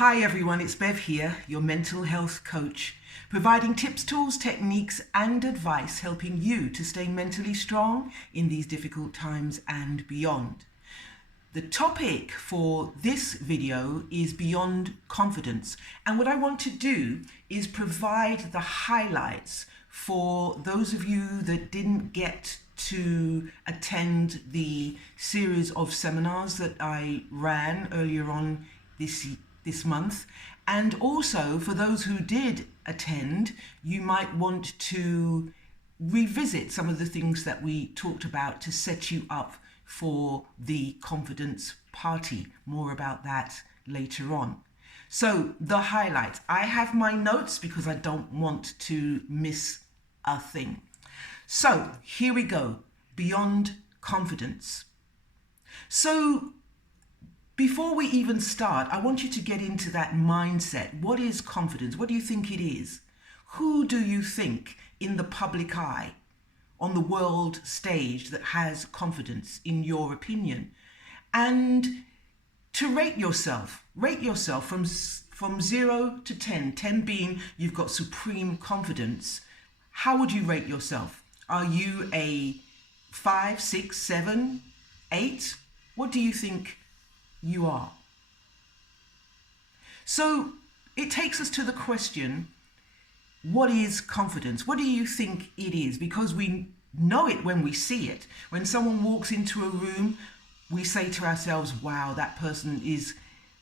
Hi everyone, it's Bev here, your mental health coach, providing tips, tools, techniques and advice helping you to stay mentally strong in these difficult times and beyond. The topic for this video is beyond confidence, and what I want to do is provide the highlights for those of you that didn't get to attend the series of seminars that I ran earlier on this month, and also for those who did attend, you might want to revisit some of the things that we talked about to set you up for the confidence party. More about that later on. So the highlights. I have my notes because I don't want to miss a thing. So here we go. Beyond confidence. So before we even start, I want you to get into that mindset. What is confidence? What do you think it is? Who do you think in the public eye, on the world stage, that has confidence in your opinion? And to rate yourself from 0 to 10, 10 being you've got supreme confidence. How would you rate yourself? Are you a 5, 6, 7, 8? What do you think you are? So it takes us to the question, what is confidence? What do you think it is? Because we know it when we see it. When someone walks into a room, we say to ourselves, wow, that person is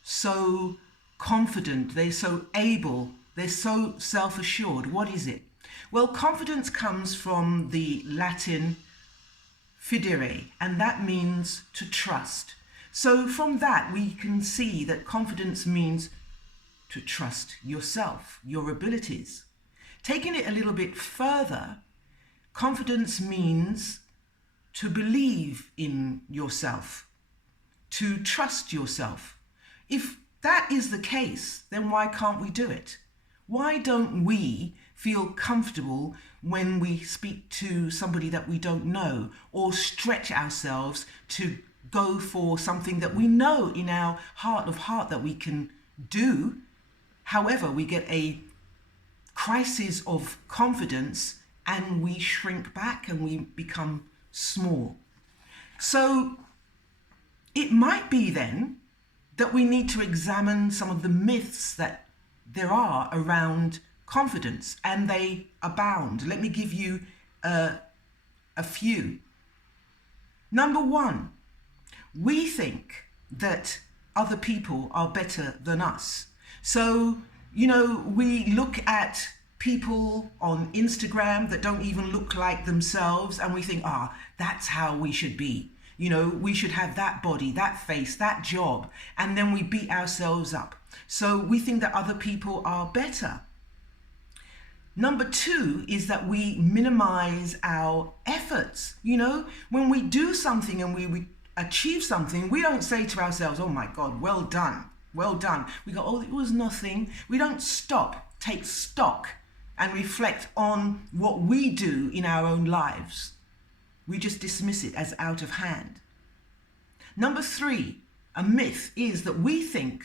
so confident, they're so able, they're so self-assured. What is it? Well, confidence comes from the Latin fidere, and that means to trust. So from that, we can see that confidence means to trust yourself, your abilities. Taking it a little bit further, confidence means to believe in yourself, to trust yourself. If that is the case, then why can't we do it? Why don't we feel comfortable when we speak to somebody that we don't know, or stretch ourselves to go for something that we know in our heart of heart that we can do? However, we get a crisis of confidence and we shrink back and we become small. So it might be then that we need to examine some of the myths that there are around confidence, and they abound. Let me give you a few. Number one, we think that other people are better than us. So, we look at people on Instagram that don't even look like themselves, and we think, that's how we should be. We should have that body, that face, that job, and then we beat ourselves up. So we think that other people are better. Number two is that we minimize our efforts. When we do something and we achieve something, we don't say to ourselves, oh my God, well done, well done. We go, oh, it was nothing. We don't stop, take stock and reflect on what we do in our own lives. We just dismiss it as out of hand. Number three, a myth is that we think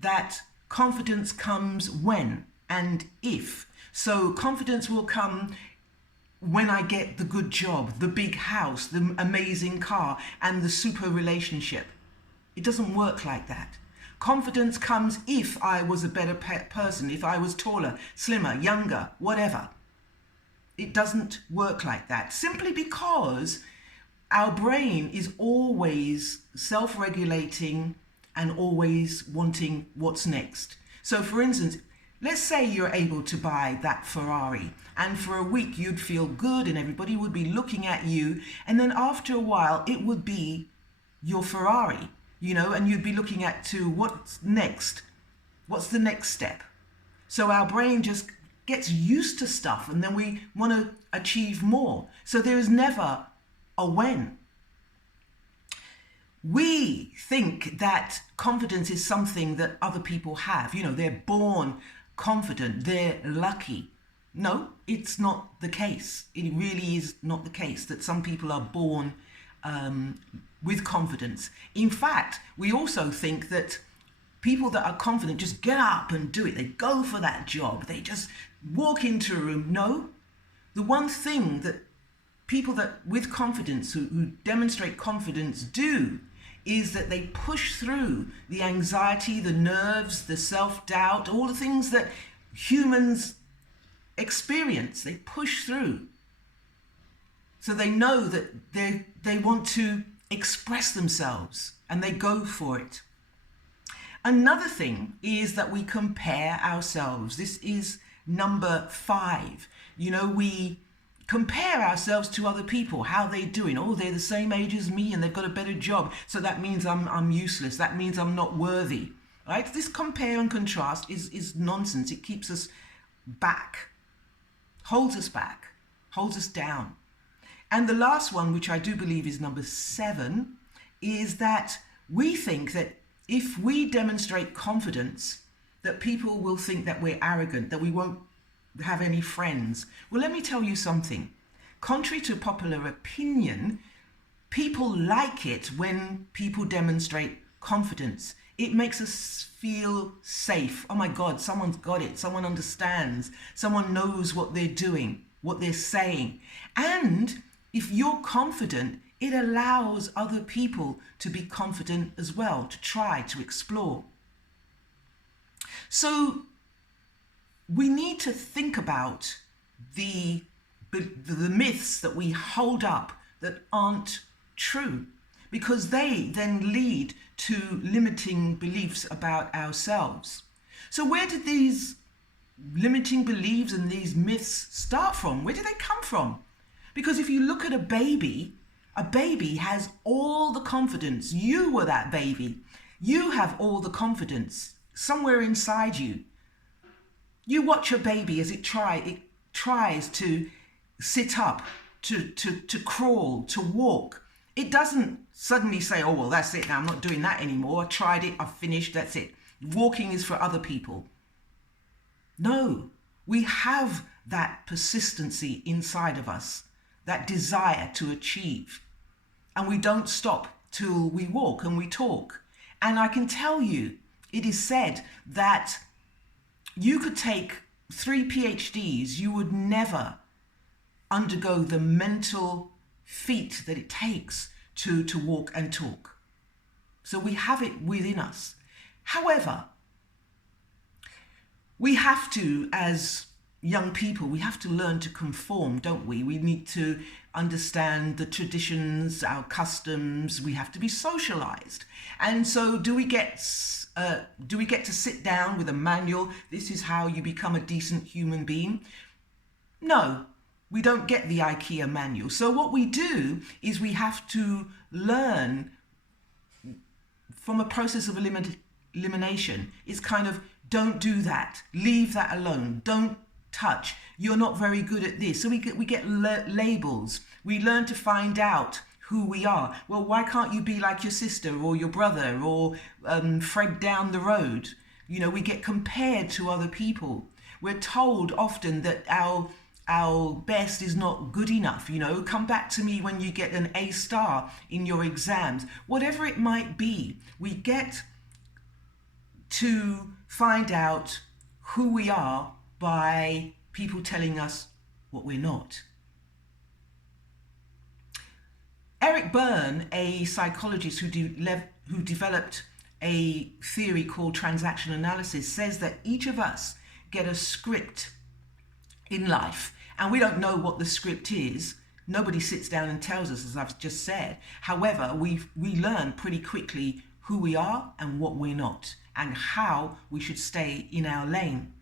that confidence comes when and if. So confidence will come when I get the good job, the big house, the amazing car, and the super relationship. It doesn't work like that. Confidence comes if I was a better person, if I was taller, slimmer, younger, whatever. It doesn't work like that, simply because our brain is always self-regulating and always wanting what's next. So for instance, let's say you're able to buy that Ferrari, and for a week you'd feel good and everybody would be looking at you, and then after a while it would be your Ferrari, and you'd be looking at to what's next, what's the next step. So our brain just gets used to stuff, and then we want to achieve more. So there is never a when. We think that confidence is something that other people have. They're born confident, they're lucky. No, it's not the case. It really is not the case that some people are born with confidence. In fact, we also think that People that are confident just get up and do it. They go for that job. They just walk into a room. No, the one thing that people that with confidence, who demonstrate confidence do, is that they push through the anxiety, the nerves, the self-doubt, all the things that humans experience. They push through. So they know that they want to express themselves and they go for it. Another thing is that we compare ourselves. This is number 5. You know, we compare ourselves to other people, how they're doing. Oh, they're the same age as me and they've got a better job, so that means I'm useless. That means I'm not worthy. Right? This compare and contrast is nonsense. It keeps us back, holds us back, holds us down. And the last one, which I do believe is number 7, is that we think that if we demonstrate confidence, that people will think that we're arrogant, that we won't have any friends. Well, let me tell you something. Contrary to popular opinion, people like it when people demonstrate confidence. It makes us feel safe. Oh my God, someone's got it. Someone understands. Someone knows what they're doing, what they're saying. And if you're confident, it allows other people to be confident as well, to try, to explore. So we need to think about the myths that we hold up that aren't true, because they then lead to limiting beliefs about ourselves. So where did these limiting beliefs and these myths start from? Where did they come from? Because if you look at a baby has all the confidence. You were that baby. You have all the confidence somewhere inside you. You watch a baby as it tries to sit up, to crawl, to walk. It doesn't suddenly say, oh, well, that's it now, I'm not doing that anymore. I tried it, I've finished, that's it. Walking is for other people. No, we have that persistency inside of us, that desire to achieve. And we don't stop till we walk and we talk. And I can tell you, it is said that you could take 3 PhDs, you would never undergo the mental feat that it takes to walk and talk. So we have it within us. However, we have to, as young people, we have to learn to conform, don't we? We need to understand the traditions, our customs. We have to be socialized. And so do we get to sit down with a manual? This is how you become a decent human being. No, we don't get the IKEA manual. So what we do is we have to learn from a process of elimination. It's kind of, don't do that, leave that alone, don't touch, you're not very good at this. So we get labels. We learn to find out who we are. Well, why can't you be like your sister or your brother or Fred down the road? You know, we get compared to other people. We're told often that our best is not good enough. You know, come back to me when you get an A star in your exams. Whatever it might be, we get to find out who we are by people telling us what we're not. Eric Berne, a psychologist who developed a theory called transaction analysis, says that each of us get a script in life, and we don't know what the script is. Nobody sits down and tells us, as I've just said. However, we learn pretty quickly who we are and what we're not, and how we should stay in our lane.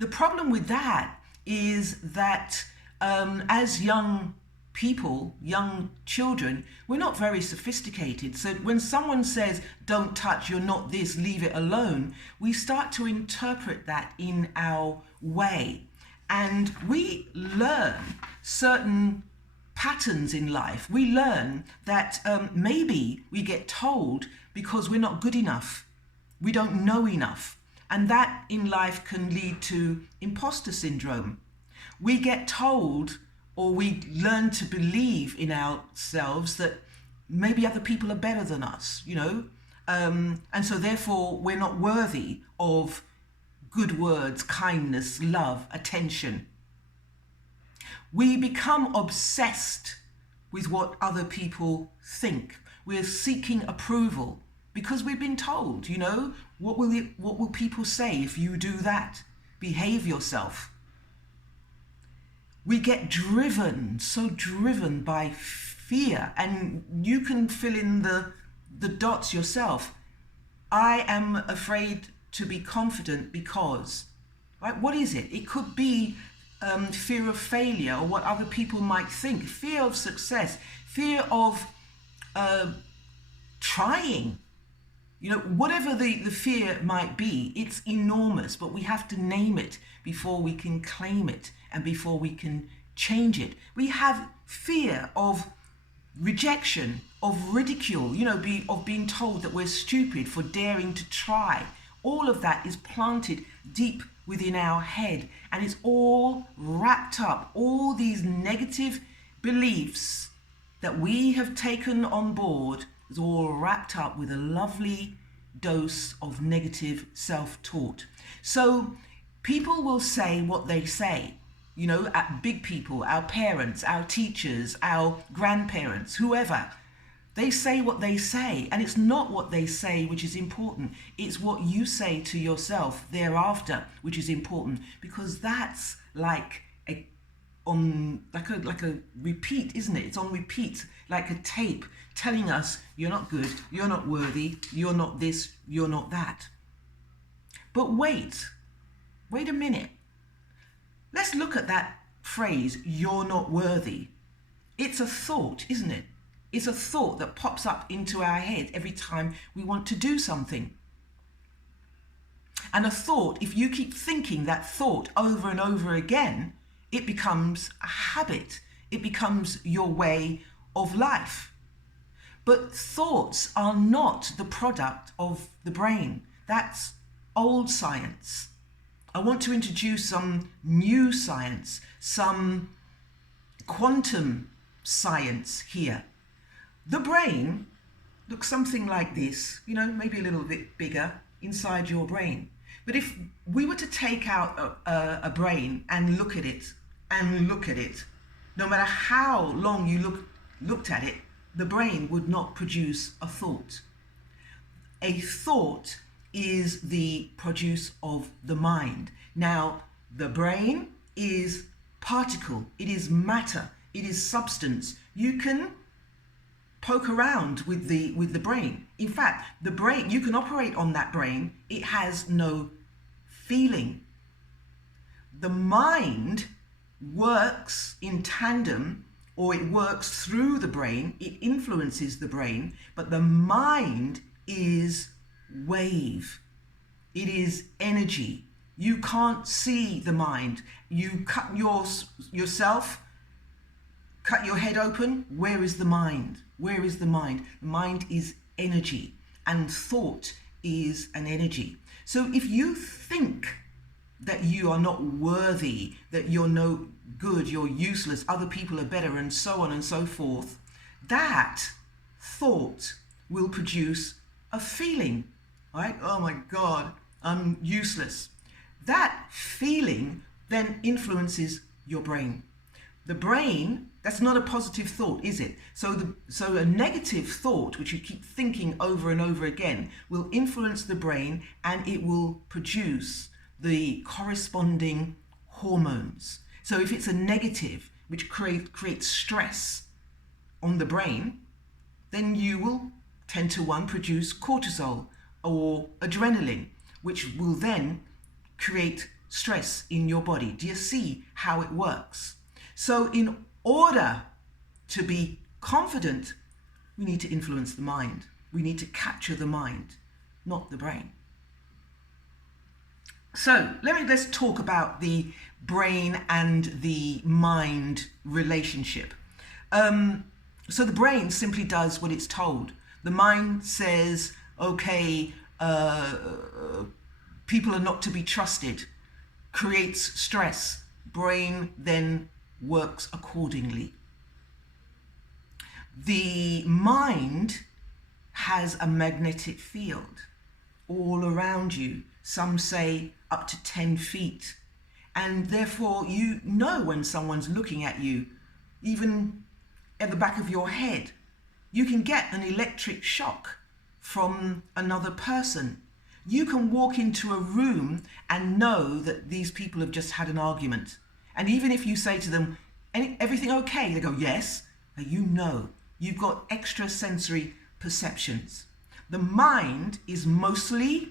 The problem with that is that as young people, young children, we're not very sophisticated. So when someone says, don't touch, you're not this, leave it alone, we start to interpret that in our way. And we learn certain patterns in life. We learn that maybe we get told because we're not good enough. We don't know enough. And that in life can lead to imposter syndrome. We get told, or we learn to believe in ourselves, that maybe other people are better than us, you know. And so therefore we're not worthy of good words, kindness, love, attention. We become obsessed with what other people think. We're seeking approval because we've been told, you know, what will people say if you do that? Behave yourself. We get driven, so driven by fear, and you can fill in the dots yourself. I am afraid to be confident because, right? What is it? It could be fear of failure or what other people might think, fear of success, fear of trying. You know, whatever the fear might be, it's enormous, but we have to name it before we can claim it and before we can change it. We have fear of rejection, of ridicule, you know, of being told that we're stupid for daring to try. All of that is planted deep within our head, and it's all wrapped up, all these negative beliefs that we have taken on board is all wrapped up with a lovely dose of negative self-taught. So people will say what they say, you know, at big people, our parents, our teachers, our grandparents, whoever. They say what they say, and it's not what they say which is important. It's what you say to yourself thereafter which is important, because that's like a repeat, isn't it? It's on repeat, like a tape telling us you're not good, you're not worthy, you're not this, you're not that. But wait a minute. Let's look at that phrase, you're not worthy. It's a thought, isn't it? It's a thought that pops up into our head every time we want to do something. And a thought, if you keep thinking that thought over and over again, it becomes a habit. It becomes your way of life. But thoughts are not the product of the brain. That's old science. I want to introduce some new science, some quantum science here. The brain looks something like this, you know, maybe a little bit bigger inside your brain. But if we were to take out a brain and look at it, no matter how long you looked at it, the brain would not produce a thought. A thought is the produce of the mind. Now, the brain is particle, it is matter, it is substance. You can poke around with the brain. In fact, the brain, you can operate on that brain. It has no feeling. The mind works in tandem, or it works through the brain. It influences the brain, but the mind is wave. It is energy. You can't see the mind. You cut yourself, cut your head open. Where is the mind? Where is the mind? The mind is energy, and thought is an energy. So if you think that you are not worthy, that you're no good, you're useless, other people are better, and so on and so forth, that thought will produce a feeling, right? Oh my God, I'm useless. That feeling then influences your brain. The brain, that's not a positive thought, is it? So a negative thought, which you keep thinking over and over again, will influence the brain, and it will produce the corresponding hormones. So if it's a negative, which creates stress on the brain, then you will tend to produce cortisol or adrenaline, which will then create stress in your body. Do you see how it works? So in order to be confident, we need to influence the mind. We need to capture the mind, not the brain. So let's talk about the brain and the mind relationship. So the brain simply does what it's told. The mind says, okay, people are not to be trusted, creates stress. Brain then works accordingly. The mind has a magnetic field all around you. Some say up to 10 feet. And therefore you know when someone's looking at you, even at the back of your head. You can get an electric shock from another person. You can walk into a room and know that these people have just had an argument. And even if you say to them, everything okay? They go, yes. But you know, you've got extrasensory perceptions. The mind is mostly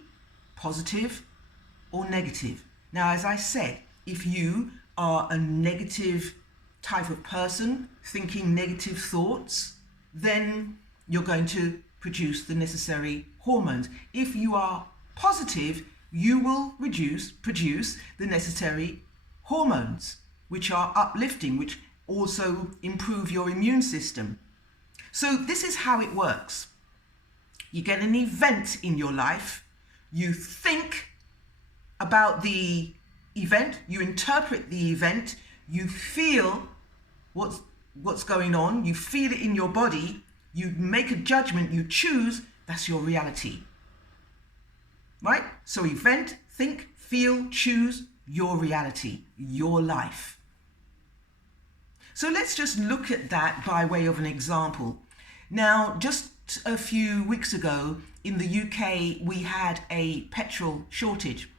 positive or negative. Now, as I said, if you are a negative type of person, thinking negative thoughts, then you're going to produce the necessary hormones. If you are positive, you will produce the necessary hormones, which are uplifting, which also improve your immune system. So this is how it works. You get an event in your life, you think about the event, you interpret the event, you feel what's going on, you feel it in your body, you make a judgment, you choose, that's your reality. Right? So event, think, feel, choose, your reality, your life. So let's just look at that by way of an example. Now, just a few weeks ago in the UK, we had a petrol shortage.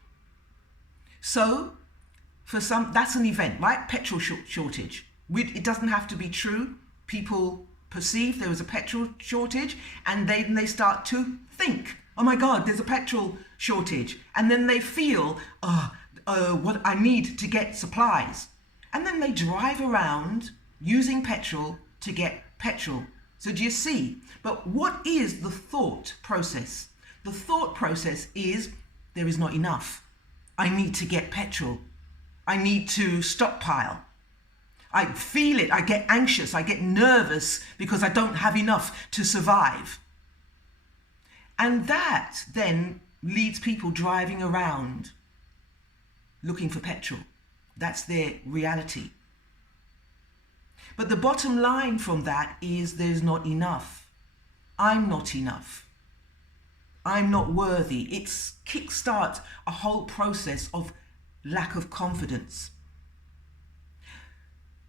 So for some, that's an event, right? Petrol shortage. It doesn't have to be true. People perceive there was a petrol shortage, and then they start to think, oh my God, there's a petrol shortage. And then they feel, what I need to get supplies. And then they drive around using petrol to get petrol. So do you see? But what is the thought process? The thought process is, there is not enough. I need to get petrol. I need to stockpile. I feel it, I get anxious, I get nervous because I don't have enough to survive. And that then leads people driving around looking for petrol. That's their reality. But the bottom line from that is there's not enough. I'm not enough. I'm not worthy. It kickstarts a whole process of lack of confidence.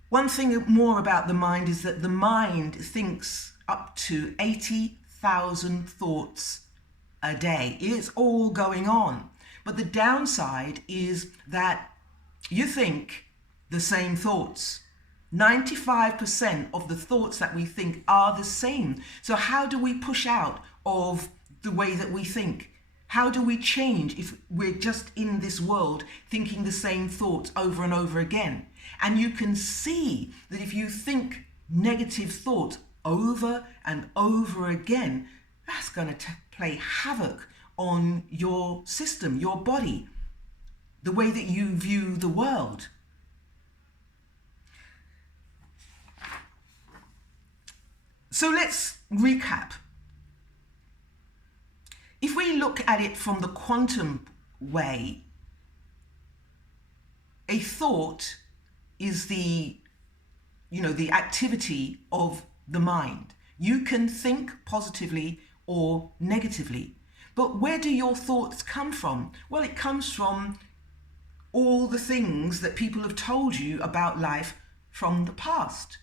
One thing more about the mind is that the mind thinks up to 80,000 thoughts a day. It's all going on. But the downside is that you think the same thoughts. 95% of the thoughts that we think are the same. So how do we push out of the way that we think? How do we change if we're just in this world thinking the same thoughts over and over again? And you can see that if you think negative thoughts over and over again, that's going to play havoc on your system, your body, the way that you view the world. So let's recap. If we look at it from the quantum way, a thought is the activity of the mind. You can think positively or negatively. But where do your thoughts come from? Well, it comes from all the things that people have told you about life from the past.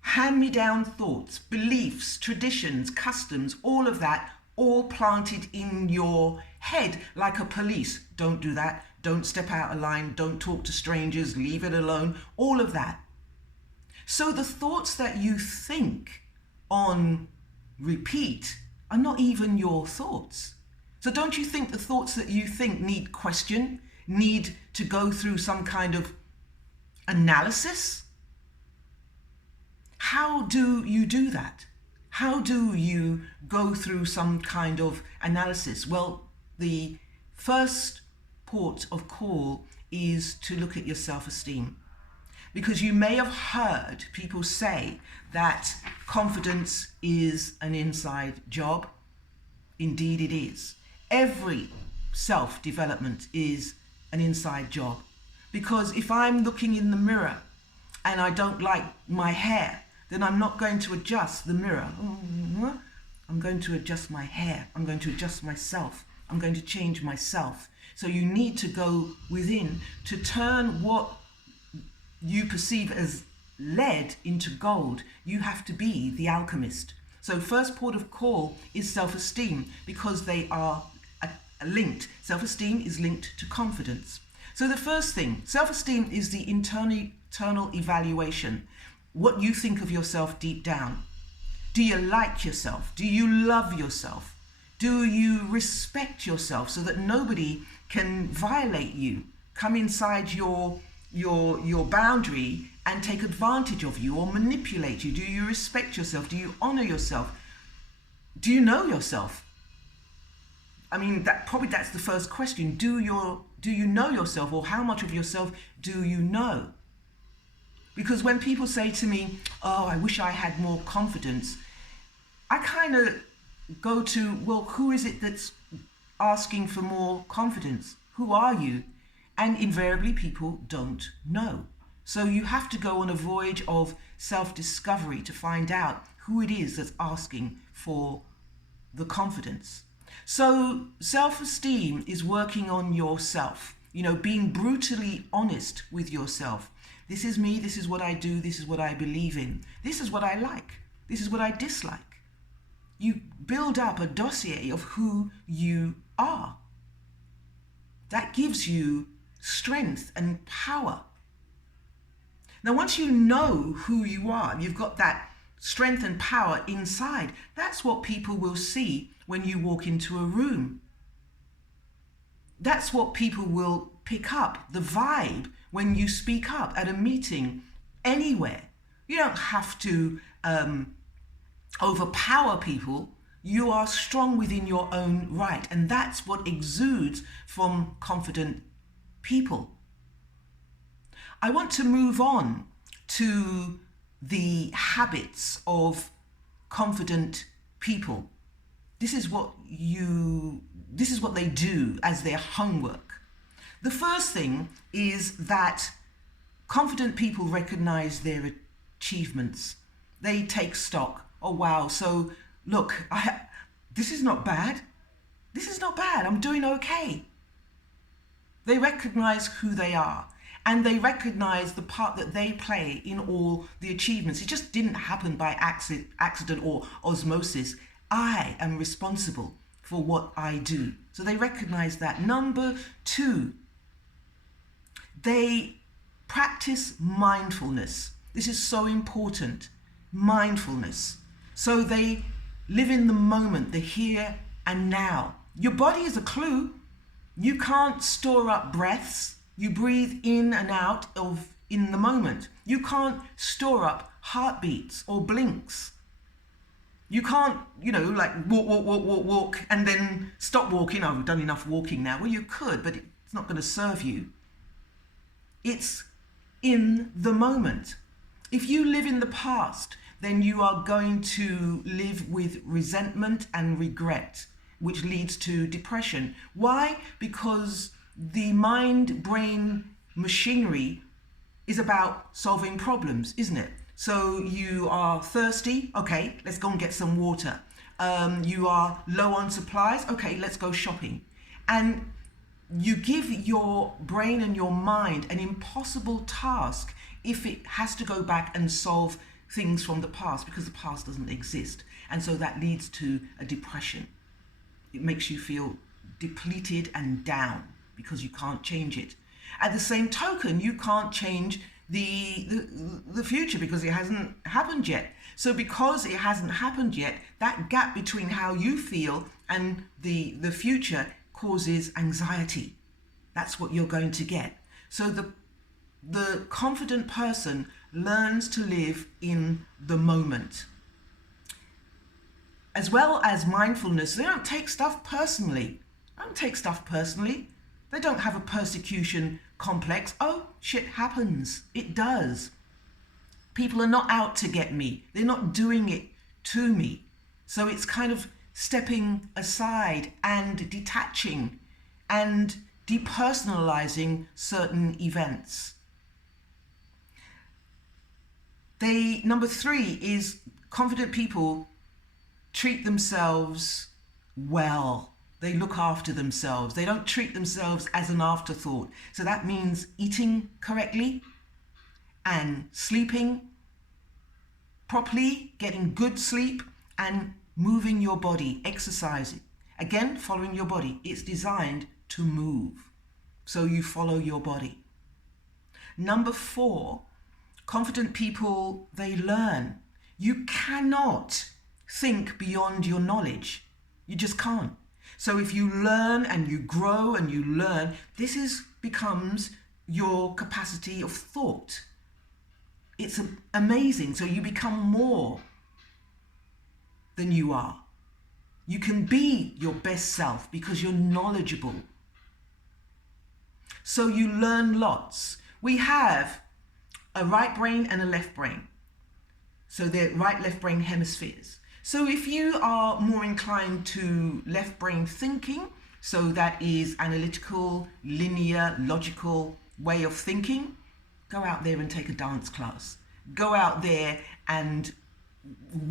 Hand-me-down thoughts, beliefs, traditions, customs, all of that, all planted in your head like a police. Don't do that. Don't step out of line. Don't talk to strangers. Leave it alone. All of that. So the thoughts that you think on repeat are not even your thoughts. So don't you think the thoughts that you think need question, need to go through some kind of analysis? How do you do that? How do you go through some kind of analysis? Well, the first port of call is to look at your self-esteem. Because you may have heard people say that confidence is an inside job. Indeed it is. Every self-development is an inside job. Because if I'm looking in the mirror and I don't like my hair, then I'm not going to adjust the mirror. I'm going to adjust my hair. I'm going to adjust myself. I'm going to change myself. So you need to go within to turn what you perceive as lead into gold. You have to be the alchemist. So first port of call is self-esteem, because they are linked. Self-esteem is linked to confidence. So the first thing, self-esteem is the internal evaluation. What you think of yourself deep down. Do you like yourself? Do you love yourself? Do you respect yourself so that nobody can violate you, come inside your boundary and take advantage of you or manipulate you? Do you respect yourself? Do you honor yourself? Do you know yourself? I mean, that's the first question. Do you know yourself, or how much of yourself do you know? Because when people say to me, oh, I wish I had more confidence, I kind of go to, well, who is it that's asking for more confidence? Who are you? And invariably people don't know. So you have to go on a voyage of self-discovery to find out who it is that's asking for the confidence. So self-esteem is working on yourself, being brutally honest with yourself. This is me, this is what I do, this is what I believe in, this is what I like, this is what I dislike. You build up a dossier of who you are. That gives you strength and power. Now, once you know who you are, and you've got that strength and power inside, that's what people will see when you walk into a room. That's what people will pick up, the vibe, when you speak up at a meeting, anywhere. You don't have to overpower people. You are strong within your own right, and that's what exudes from confident people. I want to move on to the habits of confident people. This is what they do as their homework. The first thing is that confident people recognize their achievements. They take stock. Oh, wow. So look, this is not bad. This is not bad. I'm doing okay. They recognize who they are, and they recognize the part that they play in all the achievements. It just didn't happen by accident or osmosis. I am responsible for what I do. So they recognize that. Number two, they practice mindfulness. This is so important. Mindfulness. So they live in the moment, the here and now. Your body is a clue. You can't store up breaths. You breathe in and out in the moment. You can't store up heartbeats or blinks. You can't, like walk, and then stop walking. Oh, we've done enough walking now. Well, you could, but it's not going to serve you. It's in the moment. If you live in the past, then you are going to live with resentment and regret, which leads to depression. Why? Because the mind-brain machinery is about solving problems, isn't it? So you are thirsty, okay, let's go and get some water. You are low on supplies, okay, let's go shopping. And you give your brain and your mind an impossible task if it has to go back and solve things from the past, because the past doesn't exist. And so that leads to a depression. It makes you feel depleted and down because you can't change it. At the same token, you can't change the future because it hasn't happened yet. So because it hasn't happened yet, that gap between how you feel and the future causes anxiety. That's what you're going to get. So the confident person learns to live in the moment. As well as mindfulness, they don't take stuff personally. They don't have a persecution complex. Oh, shit happens. It does. People are not out to get me. They're not doing it to me. So it's kind of stepping aside and detaching and depersonalizing certain events. Number three is confident people treat themselves well. They look after themselves. They don't treat themselves as an afterthought. So that means eating correctly and sleeping properly, getting good sleep, and moving your body, exercising. Again, following your body. It's designed to move. So you follow your body. Number 4, confident people, they learn. You cannot think beyond your knowledge. You just can't. So if you learn and you grow and you learn, becomes your capacity of thought. It's amazing. So you become more than you are. You can be your best self because you're knowledgeable. So you learn lots. We have a right brain and a left brain. So they're right, left brain hemispheres. So if you are more inclined to left brain thinking, so that is analytical, linear, logical way of thinking, go out there and take a dance class. Go out there and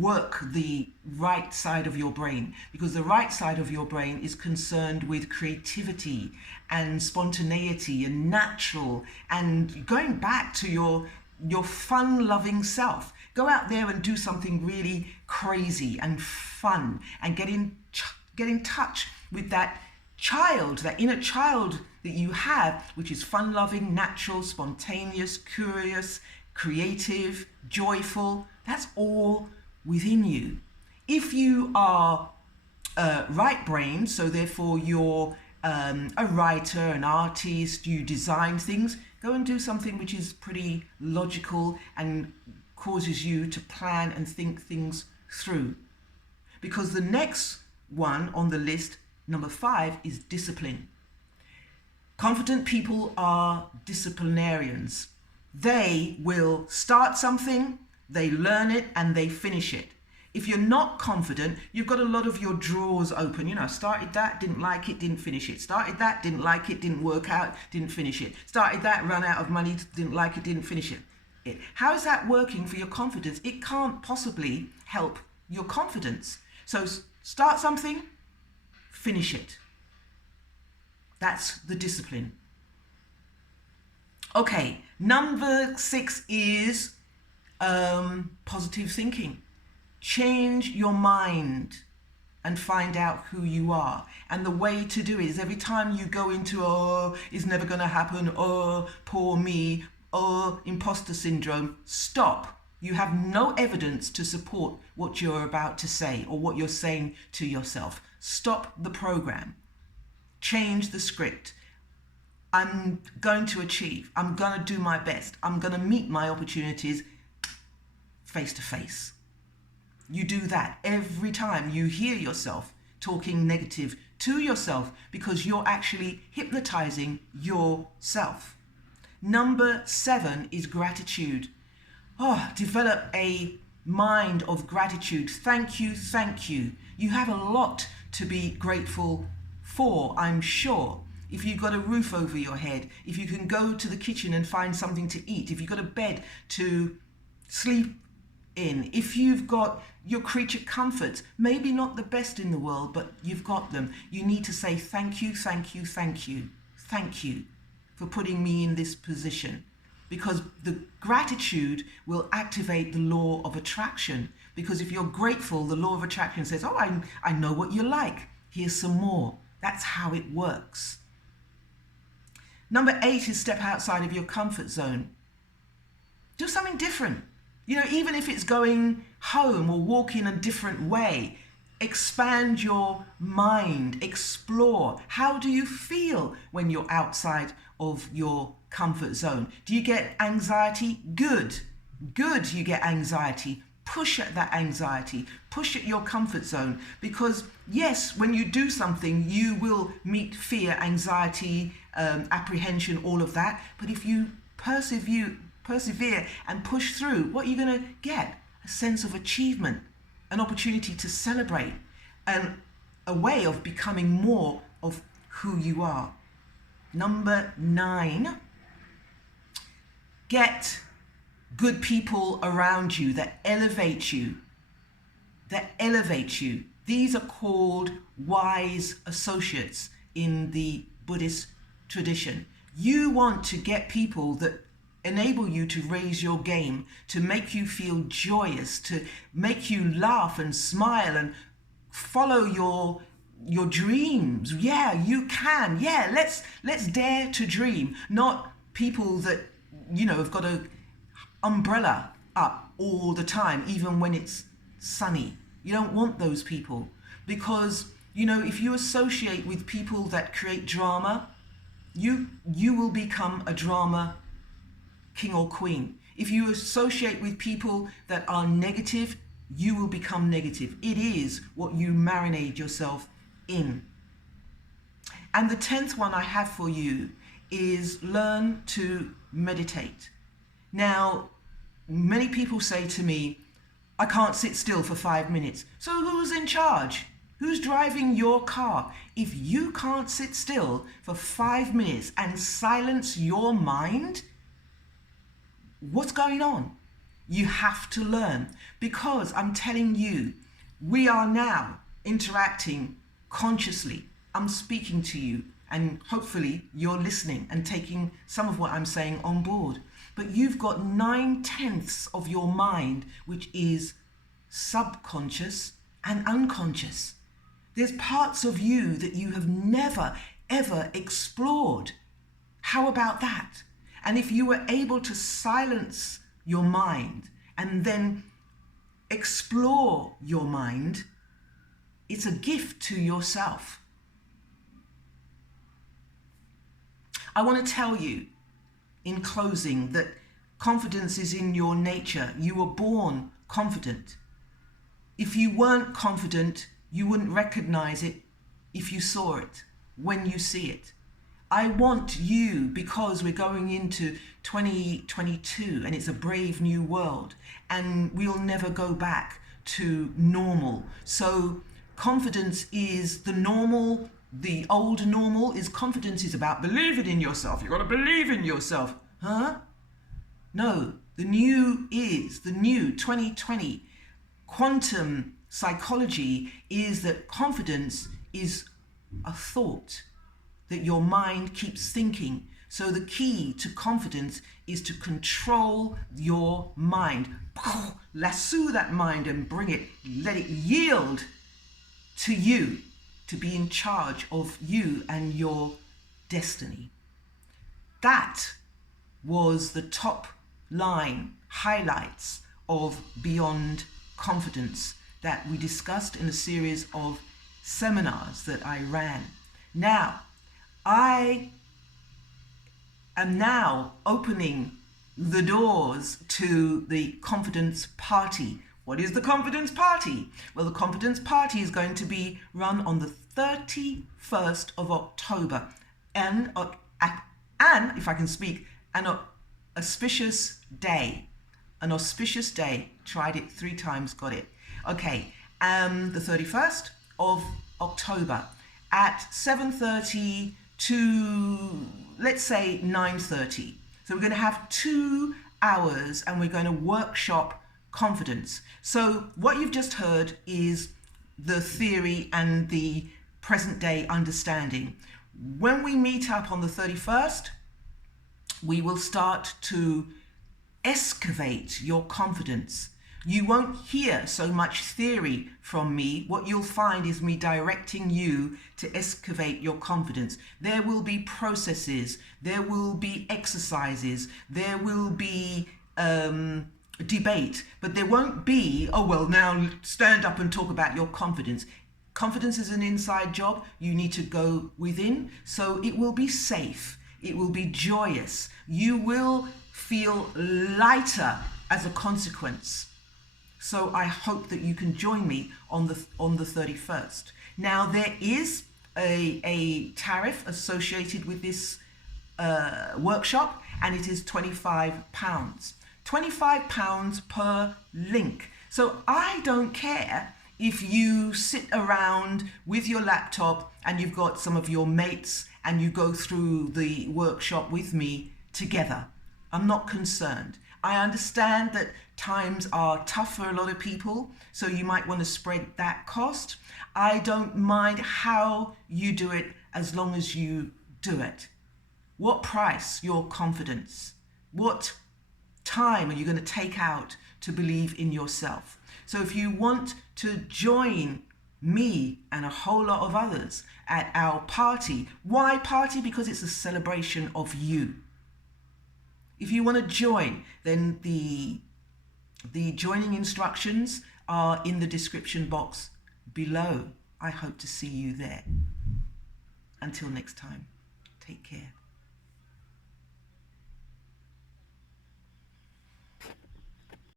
work the right side of your brain, because the right side of your brain is concerned with creativity and spontaneity and natural and going back to your fun-loving self. Go out there and do something really crazy and fun and get in touch with that child, that inner child that you have, which is fun-loving, natural, spontaneous, curious, creative, joyful. That's all within you. If you are right brain, so therefore you're a writer, an artist, you design things, go and do something which is pretty logical and causes you to plan and think things through. Because the next one on the list, number 5, is discipline. Confident people are disciplinarians. They will start something, they learn it, and they finish it. If you're not confident, you've got a lot of your drawers open. You know, started that, didn't like it, didn't finish it. Started that, didn't like it, didn't work out, didn't finish it. Started that, ran out of money, didn't like it, didn't finish it. How is that working for your confidence? It can't possibly help your confidence. So start something, finish it. That's the discipline. Okay, number 6 is positive thinking. Change your mind and find out who you are. And the way to do it is every time you go into, oh, it's never going to happen, oh, poor me, oh, imposter syndrome, stop. You have no evidence to support what you're about to say or what you're saying to yourself. Stop the program. Change the script. I'm going to achieve. I'm going to do my best. I'm going to meet my opportunities face to face. You do that every time you hear yourself talking negative to yourself, because you're actually hypnotizing yourself. Number 7 is gratitude. Develop a mind of gratitude. Thank you, thank you. You have a lot to be grateful for, I'm sure. If you've got a roof over your head, if you can go to the kitchen and find something to eat, if you've got a bed to sleep in, if you've got your creature comforts, maybe not the best in the world, but you've got them, you need to say thank you, thank you, thank you, thank you for putting me in this position. Because the gratitude will activate the law of attraction. Because if you're grateful, the law of attraction says, oh, I know what you like. Here's some more. That's how it works. Number 8 is step outside of your comfort zone. Do something different. You know, even if it's going home or walking a different way, expand your mind, explore. How do you feel when you're outside of your comfort zone? Do you get anxiety? Good. Good, you get anxiety. Push at that anxiety. Push at your comfort zone. Because yes, when you do something, you will meet fear, anxiety, apprehension, all of that. But if you persevere and push through, what are you going to get? A sense of achievement, an opportunity to celebrate, and a way of becoming more of who you are. Number 9, get good people around you that elevate you. that elevate you. These are called wise associates in the Buddhist tradition. You want to get people that enable you to raise your game, to make you feel joyous, to make you laugh and smile and follow your dreams. Yeah, you can. Yeah, let's dare to dream. Not people that, have got a umbrella up all the time, even when it's sunny. You don't want those people, because if you associate with people that create drama, you will become a drama king or queen. If you associate with people that are negative, you will become negative. It is what you marinate yourself in. And the 10th one I have for you is learn to meditate. Now, many people say to me, I can't sit still for 5 minutes. So who's in charge? Who's driving your car? If you can't sit still for 5 minutes and silence your mind, what's going on? You have to learn, because I'm telling you, we are now interacting consciously. I'm speaking to you, and hopefully you're listening and taking some of what I'm saying on board. But you've got 9/10 of your mind, which is subconscious and unconscious. There's parts of you that you have never, ever explored. How about that? And if you were able to silence your mind and then explore your mind, it's a gift to yourself. I want to tell you in closing that confidence is in your nature. You were born confident. If you weren't confident, you wouldn't recognize it if you saw it, when you see it. I want you, because we're going into 2022 and it's a brave new world and we'll never go back to normal. So confidence is the normal. The old normal is confidence is about believing in yourself. You've got to believe in yourself. Huh? No, the new 2020 quantum psychology is that confidence is a thought that your mind keeps thinking. So the key to confidence is to control your mind. Lasso that mind and bring it, let it yield to you, to be in charge of you and your destiny. That was the top line highlights of Beyond Confidence that we discussed in a series of seminars that I ran. Now, I am now opening the doors to the Confidence Party. What is the Confidence Party? Well, the Confidence Party is going to be run on the 31st of October. And if I can speak, an auspicious day. An auspicious day. Tried it 3 times, got it. Okay, the 31st of October at 7:30 to, let's say, 9:30. So we're going to have 2 hours and we're going to workshop confidence. So what you've just heard is the theory and the present day understanding. When we meet up on the 31st, we will start to excavate your confidence. You won't hear so much theory from me. What you'll find is me directing you to excavate your confidence. There will be processes, there will be exercises, there will be debate, but there won't be, oh well, now stand up and talk about your confidence. Confidence is an inside job. You need to go within. So it will be safe. It will be joyous. You will feel lighter as a consequence. So I hope that you can join me on the 31st. Now there is a tariff associated with this workshop, and it is £25. £25 per link. So I don't care if you sit around with your laptop and you've got some of your mates and you go through the workshop with me together. I'm not concerned. I understand that times are tough for a lot of people, so you might want to spread that cost. I don't mind how you do it as long as you do it. What price? Your confidence. What time are you going to take out to believe in yourself? So if you want to join me and a whole lot of others at our party, why party? Because it's a celebration of you. If you want to join, then the joining instructions are in the description box below. I hope to see you there. Until next time, take care.